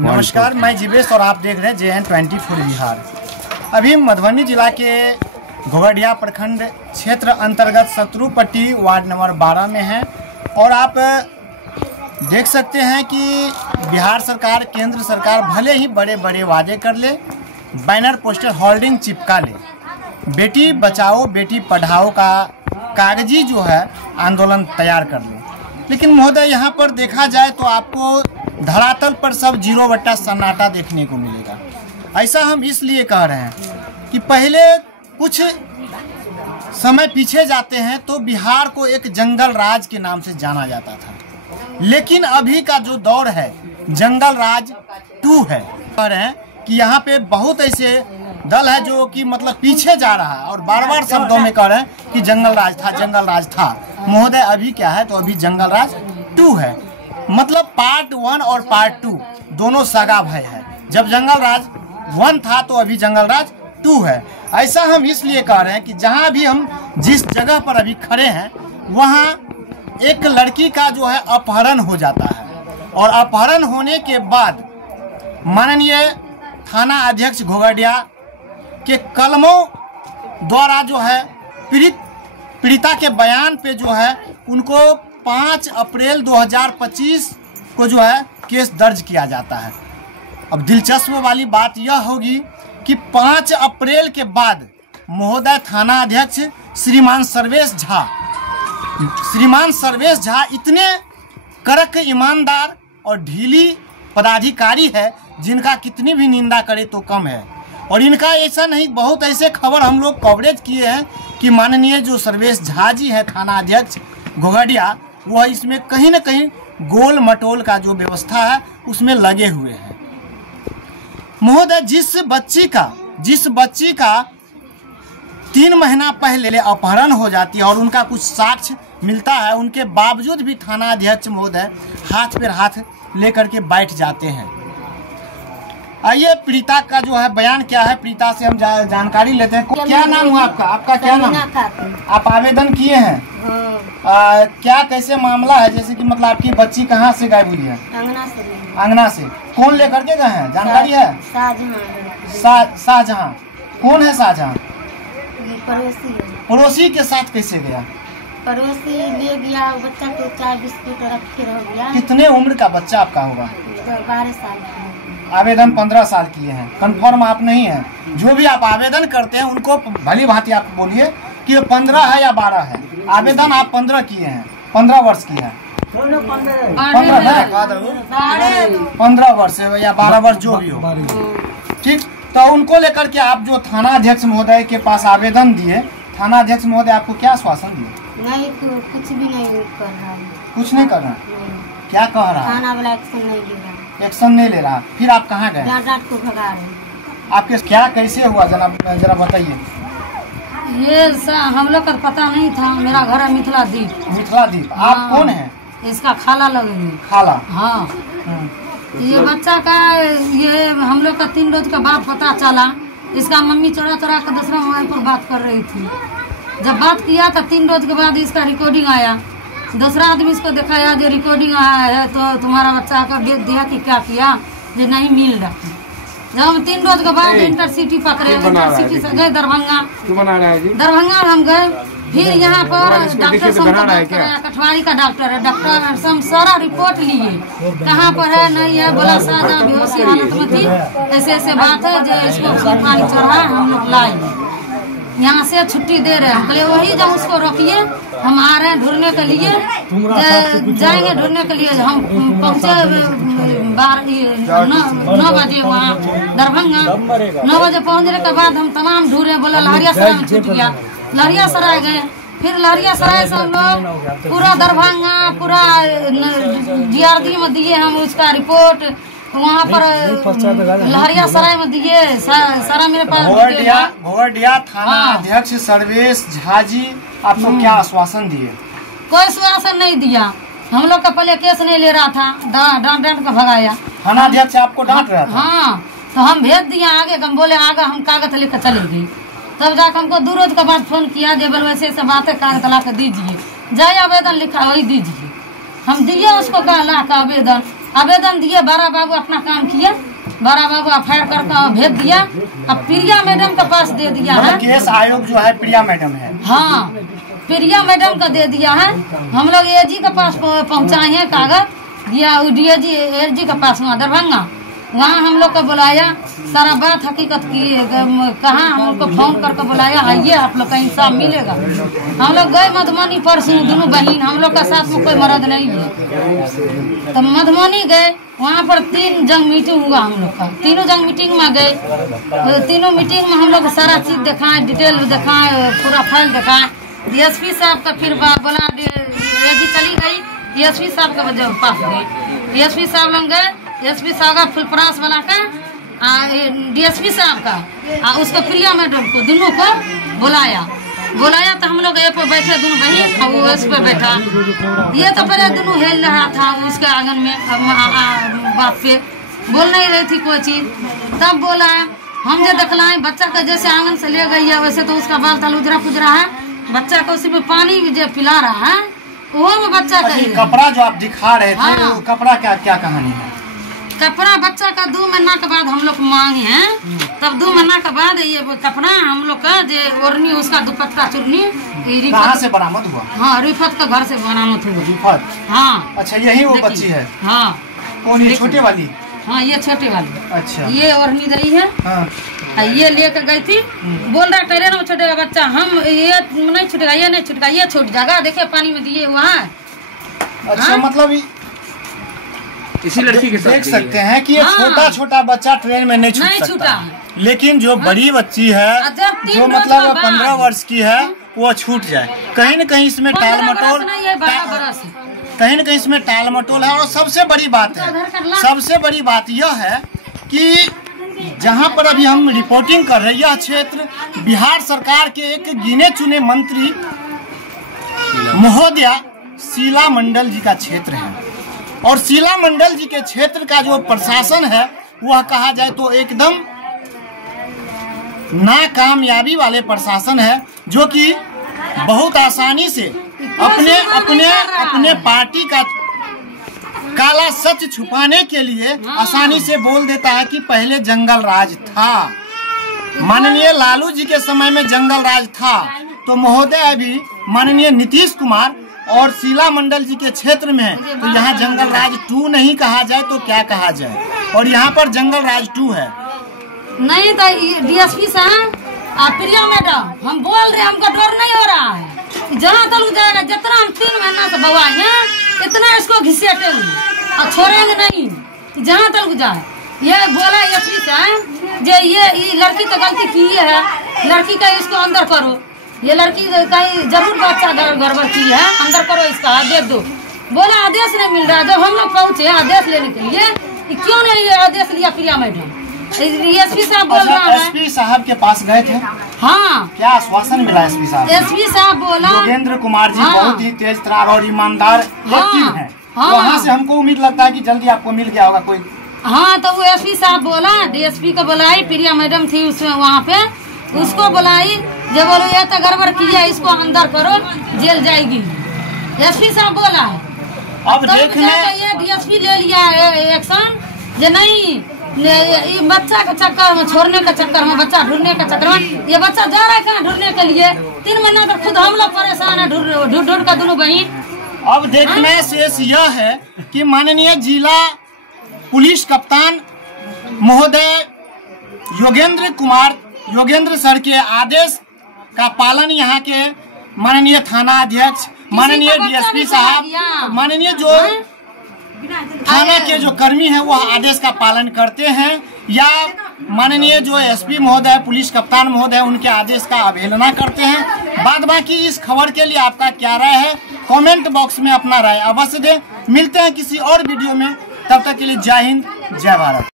नमस्कार, मैं जीवेश और आप देख रहे हैं JN24 बिहार। अभी मधुबनी जिला के घोघडिया प्रखंड क्षेत्र अंतर्गत शत्रुपट्टी वार्ड नंबर 12 में हैं और आप देख सकते हैं कि बिहार सरकार, केंद्र सरकार भले ही बड़े बड़े वादे कर ले, बैनर पोस्टर होल्डिंग चिपका ले, बेटी बचाओ बेटी पढ़ाओ का कागजी जो है आंदोलन तैयार कर ले, लेकिन महोदय यहाँ पर देखा जाए तो आपको धरातल पर सब 0 सन्नाटा देखने को मिलेगा। ऐसा हम इसलिए कह रहे हैं कि पहले कुछ समय पीछे जाते हैं तो बिहार को एक जंगल राज के नाम से जाना जाता था, लेकिन अभी का जो दौर है जंगल राज 2 है। कह रहे हैं कि यहाँ पे बहुत ऐसे दल है जो कि मतलब पीछे जा रहा है और बार बार शब्दों में कह रहे हैं कि जंगल राज था, जंगल राज था। महोदय अभी क्या है तो अभी जंगल राज 2 है, मतलब पार्ट 1 और पार्ट 2 दोनों सगा भाई है। जब जंगल राज 1 था तो अभी जंगल राज 2 है। ऐसा हम इसलिए कह रहे हैं कि जहाँ भी हम जिस जगह पर अभी खड़े हैं वहाँ एक लड़की का जो है अपहरण हो जाता है और अपहरण होने के बाद माननीय थाना अध्यक्ष घोघडिया के कलमों द्वारा जो है पीड़िता के बयान पे जो है उनको 5 अप्रैल 2025 को जो है केस दर्ज किया जाता है। अब दिलचस्प वाली बात यह होगी कि 5 अप्रैल के बाद महोदय थाना अध्यक्ष श्रीमान सर्वेश झा इतने कड़क, ईमानदार और ढीली पदाधिकारी है जिनका कितनी भी निंदा करे तो कम है। और इनका ऐसा नहीं, बहुत ऐसे खबर हम लोग कवरेज किए हैं कि माननीय जो सर्वेश झा जी है थाना अध्यक्ष घोघडिया, वह इसमें कहीं न कहीं गोल मटोल का जो व्यवस्था है उसमें लगे हुए हैं। महोदय जिस बच्ची का 3 महीना पहले अपहरण हो जाती है और उनका कुछ साक्ष्य मिलता है, उनके बावजूद भी थाना अध्यक्ष महोदय हाथ पर हाथ लेकर के बैठ जाते हैं। आइए पीड़िता का जो है बयान क्या है, पीड़िता से हम जानकारी लेते हैं। क्या नाम हुआ आपका? आपका क्या नाम? आप आवेदन किए हैं? क्या कैसे मामला है? जैसे कि मतलब आपकी बच्ची कहाँ से गायब हुई है? अंगना से। कौन लेकर के गए हैं, जानकारी है? शाहजहां। कौन है शाहजहां? पड़ोसी के साथ कैसे गया? पड़ोसी ले गया, बच्चा को चाय बिस्कुट रखे रह गया। कितने उम्र का बच्चा आपका होगा? 12 साल। आवेदन 15 साल किए हैं, कंफर्म आप नहीं हैं? जो भी आप आवेदन करते हैं उनको भली भांति आप बोलिए कि 15 है या 12 है। आवेदन आप 15 किए हैं, 15 वर्ष की है, 15 वर्ष या 12 वर्ष जो भी हो, ठीक। तो उनको लेकर के आप जो थाना अध्यक्ष महोदय के पास आवेदन दिए, थाना अध्यक्ष महोदय आपको क्या आश्वासन दिए? नहीं, कुछ भी नहीं कर रहा है। कुछ नहीं कर रहा? क्या कह रहा है? थाना वाला एक्शन नहीं ले रहा। एक्शन नहीं ले रहा। फिर आप कहाँ गए? डांट को भगा रहे। आपके क्या कैसे हुआ जरा बताइए। ये हम लोग का पता नहीं था। मेरा घर है मिथिलादीप। मिथिलादीप। आप कौन है? इसका खाला लगेंगे। खाला? हाँ। ये बच्चा का ये हम लोग का 3 रोज का बाद पता चला। इसका मम्मी चोरा कर दूसरा मोबाइल पर बात कर रही थी। जब बात किया था 3 रोज के बाद इसका रिकॉर्डिंग आया। दूसरा आदमी इसको दिखाया जो रिकॉर्डिंग आया है तो तुम्हारा बच्चा का भेज दिया कि क्या किया, जो नहीं मिल रहा। जब हम 3 रोज के बाद इंटरसिटी पकड़े, इंटरसिटी से गए दरभंगा। दरभंगा हम गए, फिर यहाँ पर डॉक्टर से कठवारी का डॉक्टर है, डॉक्टर से हम सारा रिपोर्ट लिए, कहाँ पर है नहीं है, बोला सादा बेहोशी हालत में थी, ऐसे बात है जो इसको पानी चढ़ा हम लोग लाए, यहाँ से छुट्टी दे रहे हैं। बोले वही जब उसको रोकिए, हम आ रहे हैं ढूंढने के लिए, जाएंगे ढूंढने के लिए। हम पहुँचे 9 बजे वहाँ दरभंगा। 9 बजे पहुँचने के बाद हम तमाम ढूंढे, बोला लहरियासराय में छूट गया। लहरियासराय गए, फिर लहरियासराय से हम लोग पूरा दरभंगा, पूरा GRD में दिए हम उसका रिपोर्ट, वहाँ पर लहरियासराय में दिए सारा मेरे पास। घोघडिया थाना अध्यक्ष सर्वेश झा जी आपको क्या आश्वासन दिए? कोई आश्वासन नहीं दिया। हम लोग का पहले केस नहीं ले रहा था, डांट कर भगाया। थाना अध्यक्ष आपको डांट रहा था? हाँ, तो हम भेज दिए आगे। हम बोले आगे हम कागज लेकर चले गए। तब जाकर हमको 2 रोज के बाद फोन किया, देवल वैसे बात है, कागज ला कर दीजिए, जय आवेदन लिखा वही दीजिए। हम दिए उसको ला का आवेदन दिए। 12 बाबू अपना काम किए, बड़ा बाबू एफआईआर करके भेज दिया। अब प्रिया मैडम के पास दे दिया है। केस आयोग जो है प्रिया मैडम है। हाँ, प्रिया मैडम का दे दिया है। हम लोग एजी के पास पहुँचाए हैं कागज, या डीएजी एजी के पास वहाँ दरभंगा, वहाँ हम लोग को बुलाया, सारा बात हकीकत की कहा, हम लोग को फोन करके बुलाया, आइए आप लोग का इंसाफ मिलेगा। हम लोग गए मधुबनी परसों, दोनों बहन, हम लोग का साथ में कोई मर्द नहीं है। तो मधुबनी गए, वहाँ पर 3 जंग मीटिंग हुआ हम लोग का। तीनों जंग मीटिंग में गए, तीनों मीटिंग में हम लोग सारा चीज दिखाए, डिटेल दिखाए, पूरा फाइल दिखाए। डीएसपी साहब का फिर बोला, एजी चली गई, डीएसपी साहब के पास गई। डीएसपी साहब लोग गए, डीएसपी साहब का फुलपरास वाला का, डीएसपी साहब का, उसको प्रिया मैडम को, दोनों को बुलाया। तो हम लोग ये पर बैठे दोनों बहन, और वो उस पर बैठा। ये तो पहले दोनों हिल रहा था उसके आंगन में, बात पे बोल नहीं रही थी कोई चीज। तब बोला हम जो दिखलाए, बच्चा का जैसे आंगन से ले गई है वैसे तो उसका बाल ताल उजरा पुजरा है, बच्चा को उसी में पानी जो पिला रहा है, वो में बच्चा का कपड़ा जो आप दिखा रहे थे, हाँ। कपड़ा क्या कहानी है? कपड़ा बच्चा का 2 महीना के बाद हम लोग मांगे हैं, तब 2 महीना के बाद ये कपड़ा हम लोग का जो ओढ़नी, उसका दुपट्टा चुन्नी कहाँ से बरामद हुआ? हाँ, रिफत का घर से बरामद हुआ। रिफत? हाँ। अच्छा, यही वो बच्ची है? हाँ। कौन, ये छोटे वाली? हाँ, ये छोटे वाली। अच्छा। ये ओढ़नी रही है। हाँ। ये लेकर गई थी, बोल रहा करे ना छूटेगा बच्चा, हम ये नहीं छूटेगा, ये नहीं छूटेगा, ये छूट जाएगा, देखिए पानी में दिए हुआ है। अच्छा, मतलब इसी लड़की के साथ देख सकते हैं कि ये छोटा बच्चा ट्रेन में नहीं छूटा, लेकिन जो बड़ी बच्ची है, जो मतलब 15 वर्ष की है, वो छूट जाए। कहीं न कहीं इसमें टाल मटोल, कहीं न कहीं इसमें टाल मटोल है। और सबसे बड़ी बात यह है कि जहां पर अभी हम रिपोर्टिंग कर रहे हैं, यह क्षेत्र बिहार सरकार के एक गिने चुने मंत्री महोदया शीला मंडल जी का क्षेत्र है। और शीला मंडल जी के क्षेत्र का जो प्रशासन है, वह कहा जाए तो एकदम नाकामयाबी वाले प्रशासन है, जो कि बहुत आसानी से अपने पार्टी का काला सच छुपाने के लिए आसानी से बोल देता है कि पहले जंगल राज था, माननीय लालू जी के समय में जंगल राज था। तो महोदय अभी माननीय नीतीश कुमार और शीला मंडल जी के क्षेत्र में है, तो यहाँ जंगल राज 2 नहीं कहा जाए तो क्या कहा जाए? और यहाँ पर जंगल राज 2 है। नहीं तो डीएसपी साहब और प्रिया मैडम, हम बोल रहे हैं, हमको डर नहीं हो रहा है। जहाँ तक जाएगा, जितना हम 3 महीना से बवाए हैं, इतना इसको घिसेटेंगे और छोड़ेंगे नहीं, जहाँ तक जाए। ये बोला एसपी साहब, जो ये लड़की तो गलती की है, लड़की का इसको अंदर करो, ये लड़की कहीं जरूर बच्चा गड़बड़ की है, अंदर करो इसका, आदेश दो। बोला आदेश नहीं मिल रहा। जब हम लोग पहुँचे आदेश लेने के लिए, क्यों नहीं आदेश लिया प्रिया मैडम? एसपी साहब बोल रहा है। एसपी साहब के पास गए थे? हाँ। क्या आश्वासन मिला एसपी साहब? एसपी साहब बोला, योगेंद्र कुमार जी बहुत ही तेज तरार और ईमानदार व्यक्ति हैं। वहाँ से हमको उम्मीद लगता है कि जल्दी आपको मिल गया होगा कोई। हाँ, तो वो एसपी साहब बोला, डीएसपी को बुलाई, प्रिया मैडम थी उसमें वहाँ पे, उसको बुलाई, जो बोलो ये तो गड़बड़ किया, इसको अंदर करो, जेल जाएगी। एसपी साहब बोला है। अब देखना ये डीएसपी ले लिया एक्शन, जो नहीं ये बच्चा के चक्कर में, छोड़ने के चक्कर में, बच्चा ढूंढने के चक्कर में, ये बच्चा जा रहा है कहाँ ढूंढने के लिए? 3 महीना तक खुद हम लोग परेशान है, ढूंढ कर दोनों बहन। अब देखना शेष यह है कि माननीय जिला पुलिस कप्तान महोदय योगेंद्र सर के आदेश का पालन यहाँ के माननीय थाना अध्यक्ष, माननीय डीएसपी साहब, माननीय जो थाना के जो कर्मी हैं वह आदेश का पालन करते हैं, या माननीय जो एसपी महोदय, पुलिस कप्तान महोदय, उनके आदेश का अवहेलना करते हैं। बाद बाकी इस खबर के लिए आपका क्या राय है, कमेंट बॉक्स में अपना राय अवश्य दें। मिलते हैं किसी और वीडियो में, तब तक के लिए जय हिंद, जय भारत।